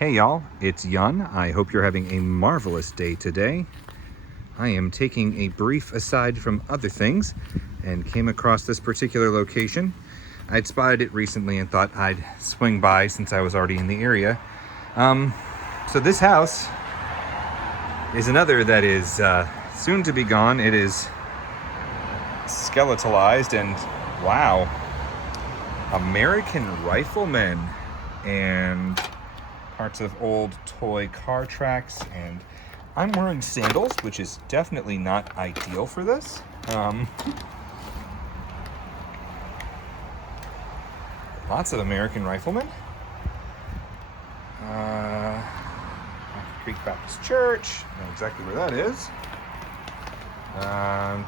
Hey y'all, it's Yun. I hope you're having a marvelous day today. I am taking a brief aside from other things and came across this particular location. I'd spotted it recently and thought I'd swing by since I was already in the area. So this house is another that is soon to be gone. It is skeletalized and wow, American Riflemen and parts of old toy car tracks, and I'm wearing sandals, which is definitely not ideal for this. Lots of American Riflemen. Creek Baptist Church, know exactly where that is.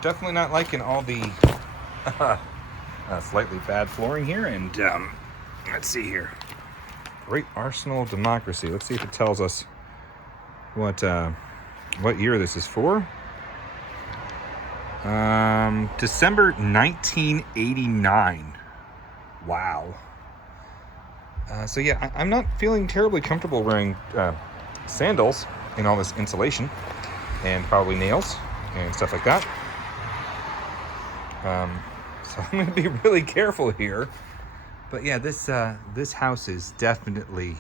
Definitely not liking all the slightly bad flooring here, and let's see here. Great Arsenal of Democracy. Let's see if it tells us what year this is for. December 1989. Wow. So yeah, I'm not feeling terribly comfortable wearing sandals in all this insulation and probably nails and stuff like that. So I'm going to be really careful here. But yeah, this house is definitely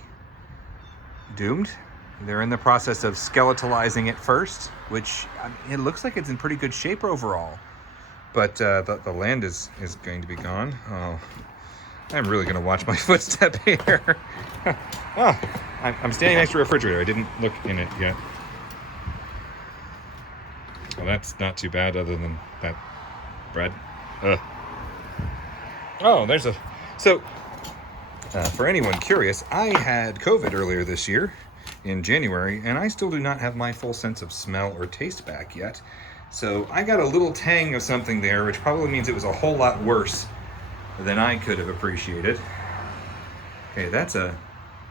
doomed. They're in the process of skeletalizing it first, which it looks like it's in pretty good shape overall. But the land is going to be gone. Oh, I'm really going to watch my footstep here. Oh, I'm standing next to a refrigerator. I didn't look in it yet. Well, that's not too bad other than that bread. Oh, there's a... So, for anyone curious, I had COVID earlier this year in January, and I still do not have my full sense of smell or taste back yet. So I got a little tang of something there, which probably means it was a whole lot worse than I could have appreciated. Okay, that's a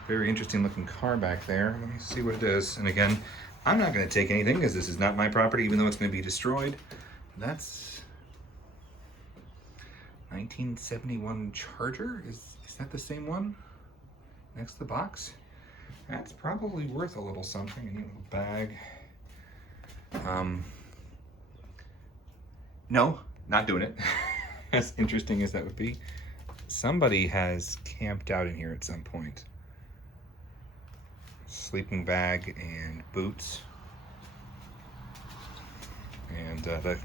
very interesting looking car back there. Let me see what it is. And again, I'm not going to take anything because this is not my property, even though it's going to be destroyed. That's 1971 Charger. Is that the same one next to the box? That's probably worth a little something. A neat little bag. No, not doing it. As interesting as that would be. Somebody has camped out in here at some point. Sleeping bag and boots. And as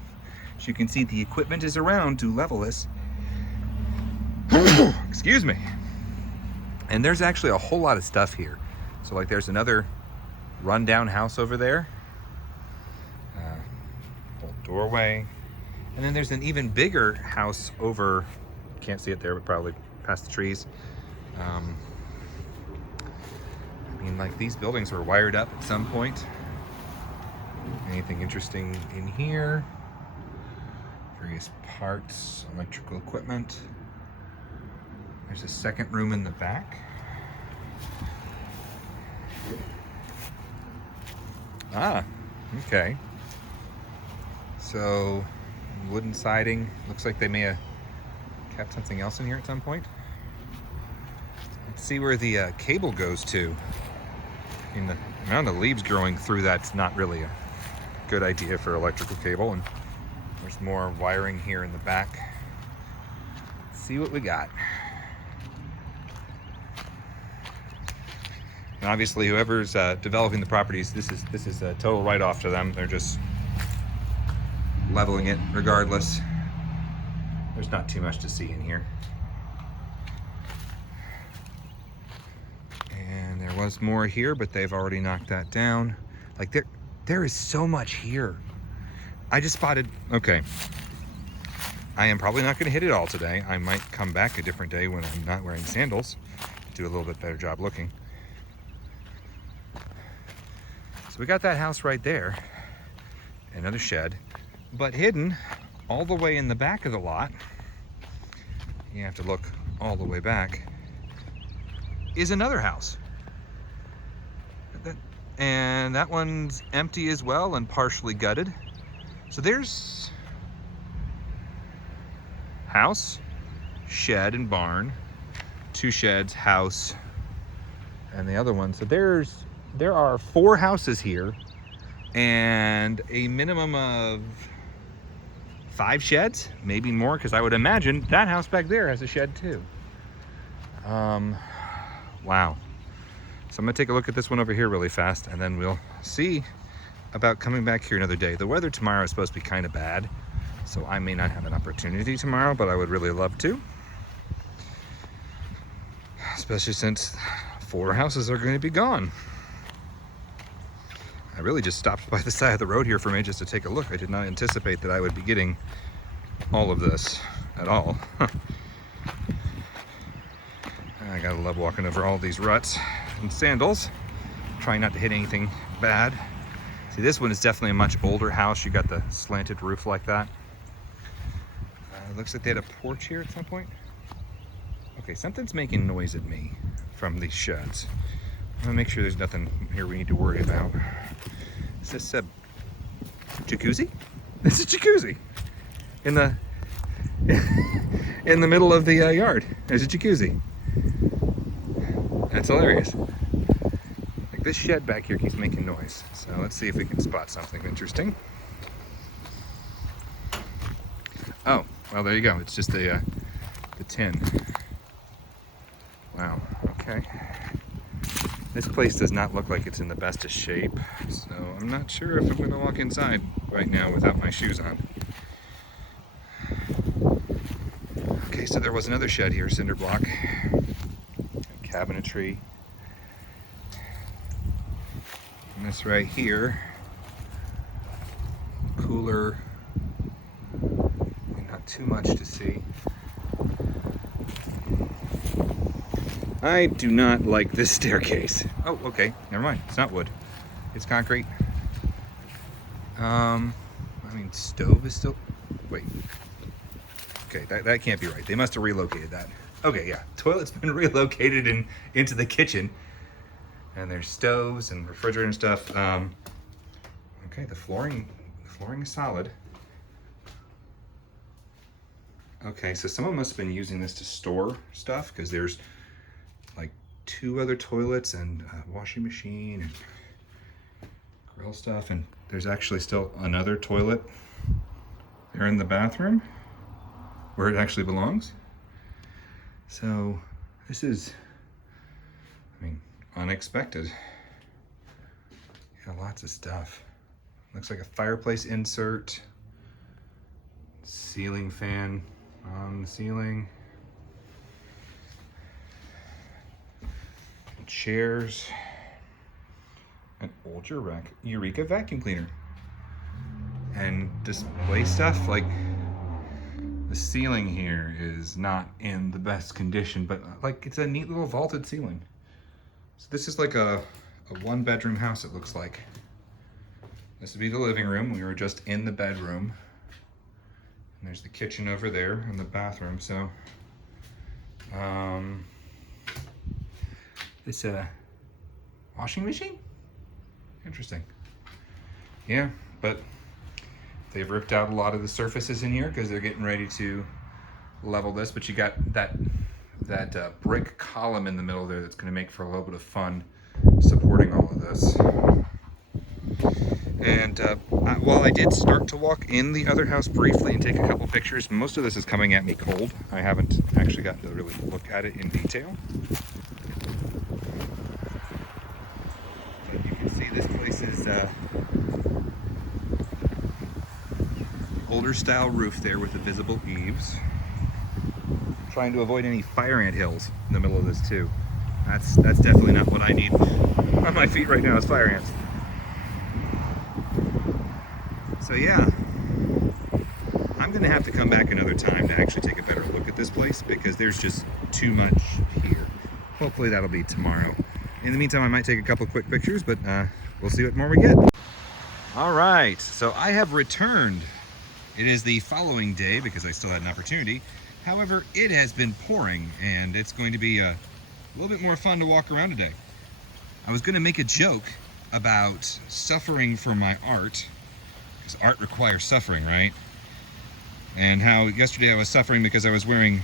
you can see, the equipment is around to level this. Excuse me. And there's actually a whole lot of stuff here. So like there's another rundown house over there. Old doorway. And then there's an even bigger house over, can't see it there, but probably past the trees. I mean, like these buildings were wired up at some point. Anything interesting in here? Various parts, electrical equipment. There's a second room in the back. Ah, okay. So, wooden siding. Looks like they may have kept something else in here at some point. Let's see where the cable goes to. I mean, the amount of leaves growing through that's not really a good idea for electrical cable. And there's more wiring here in the back. Let's see what we got. And obviously, whoever's developing the properties, this is a total write-off to them. They're just leveling it regardless. There's not too much to see in here. And there was more here, but they've already knocked that down. Like there is so much here. I just spotted, okay. I am probably not gonna hit it all today. I might come back a different day when I'm not wearing sandals. Do a little bit better job looking. So we got that house right there. Another shed. But hidden all the way in the back of the lot, you have to look all the way back, is another house. And that one's empty as well and partially gutted. So there's house, shed and barn, two sheds, house, and the other one. So there are 4 houses here and a minimum of 5 sheds, maybe more, because I would imagine that house back there has a shed too. Wow. So I'm gonna take a look at this one over here really fast, and then we'll see about coming back here another day. The weather tomorrow is supposed to be kind of bad, so I may not have an opportunity tomorrow, but I would really love to. Especially since 4 houses are going to be gone. I really just stopped by the side of the road here for me just to take a look. I did not anticipate that I would be getting all of this at all. I gotta love walking over all these ruts and sandals, trying not to hit anything bad. See, this one is definitely a much older house. You got the slanted roof like that. Looks like they had a porch here at some point. Okay, something's making noise at me from these sheds. I'm gonna make sure there's nothing here we need to worry about. Is this a jacuzzi? This is a jacuzzi in the in the middle of the yard. There's a jacuzzi. That's hilarious. Like, this shed back here keeps making noise. So let's see if we can spot something interesting. Oh, well, there you go. It's just the tin. Wow, okay. This place does not look like it's in the best of shape, so I'm not sure if I'm going to walk inside right now without my shoes on. Okay, so there was another shed here, cinder block, cabinetry. And this right here, cooler, not too much to see. I do not like this staircase. Oh, okay, never mind. It's not wood. It's concrete. I mean, stove is still... Wait. Okay, that can't be right. They must have relocated that. Okay, yeah. Toilet's been relocated into the kitchen. And there's stoves and refrigerator and stuff. Okay, the flooring is solid. Okay, so someone must have been using this to store stuff, because there's like 2 other toilets and a washing machine and grill stuff, and there's actually still another toilet there in the bathroom where it actually belongs. So this is, I mean, unexpected. Yeah, lots of stuff. Looks like a fireplace insert, ceiling fan on the ceiling, chairs, an old Eureka vacuum cleaner, and display stuff. Like, the ceiling here is not in the best condition, but like, it's a neat little vaulted ceiling. So this is like a 1-bedroom house, it looks like. This would be the living room. We were just in the bedroom. And there's the kitchen over there and the bathroom. So, it's a washing machine? Interesting. Yeah, but they've ripped out a lot of the surfaces in here because they're getting ready to level this. But you got that brick column in the middle there that's going to make for a little bit of fun supporting all of this. And while I did start to walk in the other house briefly and take a couple pictures, most of this is coming at me cold. I haven't actually gotten to really look at it in detail. But you can see this place is older style roof there with the visible eaves. Trying to avoid any fire ant hills in the middle of this too. That's definitely not what I need on my feet right now, is fire ants. So yeah, I'm gonna have to come back another time to actually take a better look at this place, because there's just too much here. Hopefully that'll be tomorrow. In the meantime, I might take a couple quick pictures, but we'll see what more we get. All right, so I have returned. It is the following day because I still had an opportunity. However, it has been pouring, and it's going to be a little bit more fun to walk around today. I was gonna make a joke about suffering for my art, because art requires suffering, right? And how yesterday I was suffering because I was wearing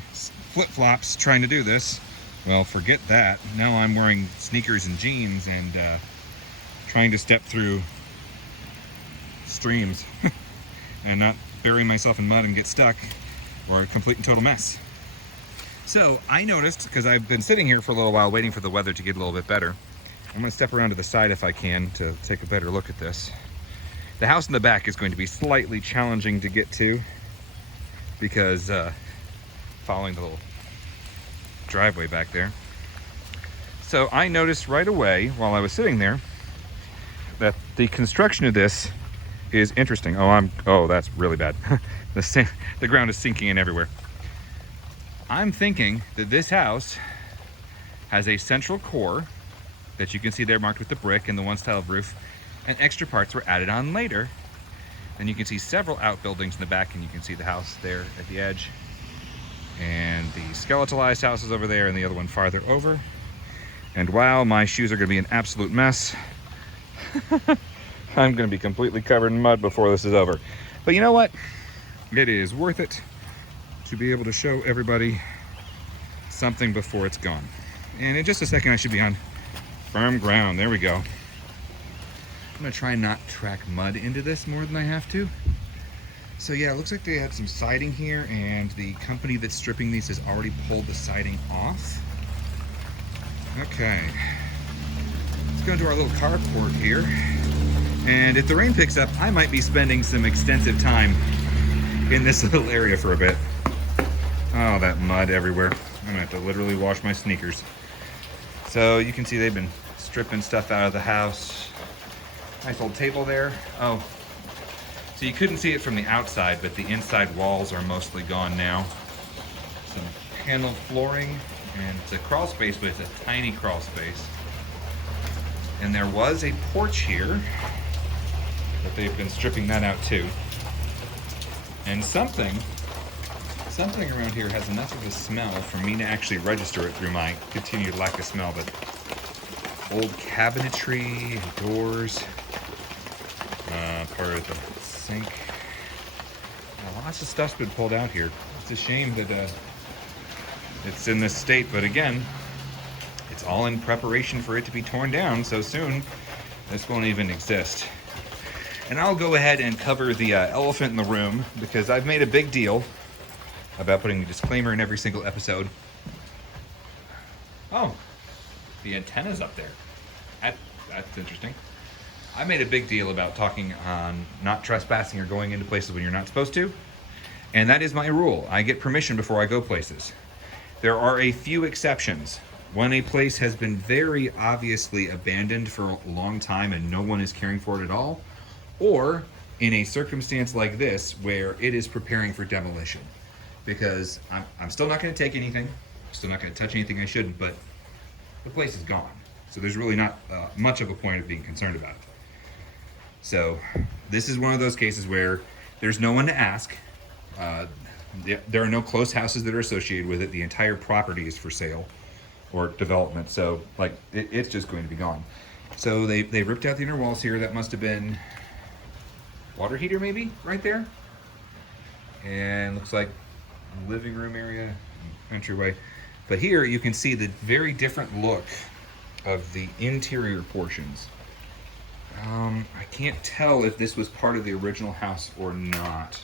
flip-flops trying to do this. Well, forget that. Now I'm wearing sneakers and jeans and trying to step through streams and not bury myself in mud and get stuck or a complete and total mess. So I noticed, because I've been sitting here for a little while waiting for the weather to get a little bit better, I'm going to step around to the side if I can to take a better look at this. The house in the back is going to be slightly challenging to get to because following the little driveway back there. So I noticed right away while I was sitting there that the construction of this is interesting. Oh, that's really bad. The ground is sinking in everywhere. I'm thinking that this house has a central core that you can see there marked with the brick and the one-style roof, and extra parts were added on later. And you can see several outbuildings in the back, and you can see the house there at the edge. And the skeletalized house is over there and the other one farther over. And wow, my shoes are gonna be an absolute mess. I'm gonna be completely covered in mud before this is over. But you know what? It is worth it to be able to show everybody something before it's gone. And in just a second, I should be on firm ground. There we go. I'm gonna try and not track mud into this more than I have to. So yeah, it looks like they had some siding here, and the company that's stripping these has already pulled the siding off. Okay, let's go into our little carport here. And if the rain picks up, I might be spending some extensive time in this little area for a bit. Oh, that mud everywhere. I'm gonna have to literally wash my sneakers. So you can see they've been stripping stuff out of the house. Nice old table there. Oh, so you couldn't see it from the outside, but the inside walls are mostly gone now. Some paneled flooring, and it's a crawl space, but it's a tiny crawl space. And there was a porch here, but they've been stripping that out too. And something around here has enough of a smell for me to actually register it through my continued lack of smell, but old cabinetry, doors, part of the sink. Lots of stuff's been pulled out here. It's a shame that it's in this state, but again, it's all in preparation for it to be torn down so soon. This won't even exist. And I'll go ahead and cover the elephant in the room, because I've made a big deal about putting a disclaimer in every single episode. Oh, the antenna's up there. That's interesting. I made a big deal about talking on not trespassing or going into places when you're not supposed to. And that is my rule. I get permission before I go places. There are a few exceptions. When a place has been very obviously abandoned for a long time and no one is caring for it at all, or in a circumstance like this where it is preparing for demolition. Because I'm still not going to take anything, I'm still not going to touch anything I shouldn't, but the place is gone. So there's really not much of a point of being concerned about it. So this is one of those cases where there's no one to ask. There are no close houses that are associated with it. The entire property is for sale or development. So like it's just going to be gone. So they ripped out the inner walls here. That must have been water heater maybe right there. And looks like living room area, entryway. But here you can see the very different look of the interior portions. I can't tell if this was part of the original house or not.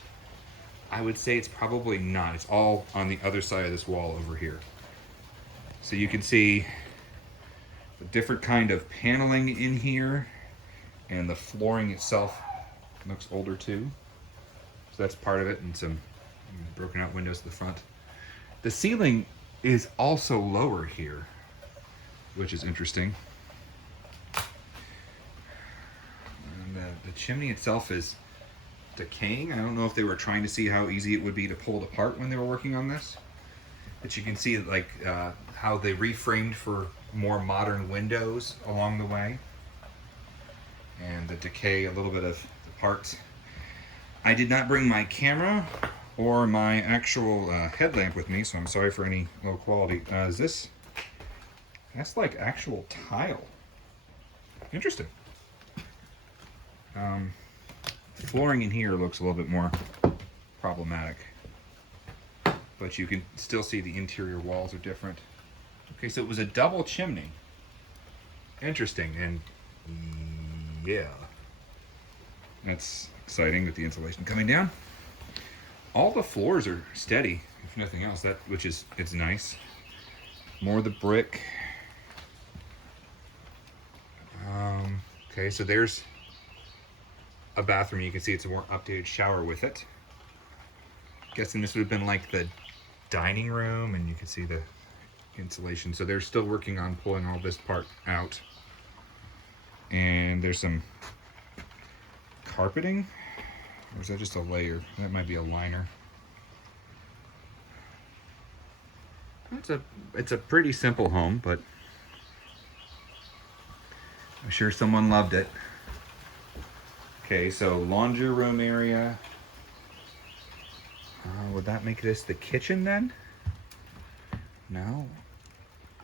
I would say it's probably not. It's all on the other side of this wall over here. So you can see the different kind of paneling in here, and the flooring itself looks older too. So that's part of it, and some broken out windows at the front. The ceiling is also lower here, which is interesting. And the chimney itself is decaying. I don't know if they were trying to see how easy it would be to pull it apart when they were working on this. But you can see like how they reframed for more modern windows along the way. And the decay, a little bit of the parts. I did not bring my camera or my actual headlamp with me, so I'm sorry for any low quality. That's like actual tile. Interesting. The flooring in here looks a little bit more problematic, but you can still see the interior walls are different. Okay, so it was a double chimney. Interesting, and yeah. That's exciting with the insulation coming down. All the floors are steady, if nothing else, it's nice. More of the brick. Okay, so there's a bathroom. You can see it's a more updated shower with it. Guessing this would have been like the dining room, and you can see the insulation. So they're still working on pulling all this part out. And there's some carpeting, or is that just a layer? That might be a liner. It's a pretty simple home, but I'm sure someone loved it. Okay, so laundry room area. Would that make this the kitchen then? No.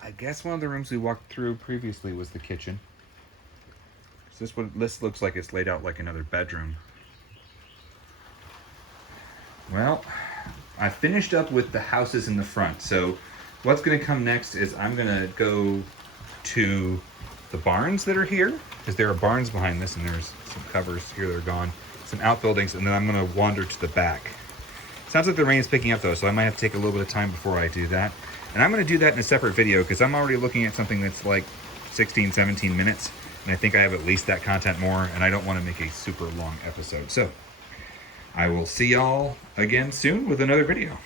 I guess one of the rooms we walked through previously was the kitchen. This looks like it's laid out like another bedroom. Well, I finished up with the houses in the front. So what's going to come next is I'm going to go to the barns that are here, because there are barns behind this, and there's some covers here that are gone, some outbuildings, and then I'm going to wander to the back. Sounds like the rain is picking up though, so I might have to take a little bit of time before I do that. And I'm going to do that in a separate video, because I'm already looking at something that's like 16, 17 minutes, and I think I have at least that content more, and I don't want to make a super long episode. So I will see y'all again soon with another video.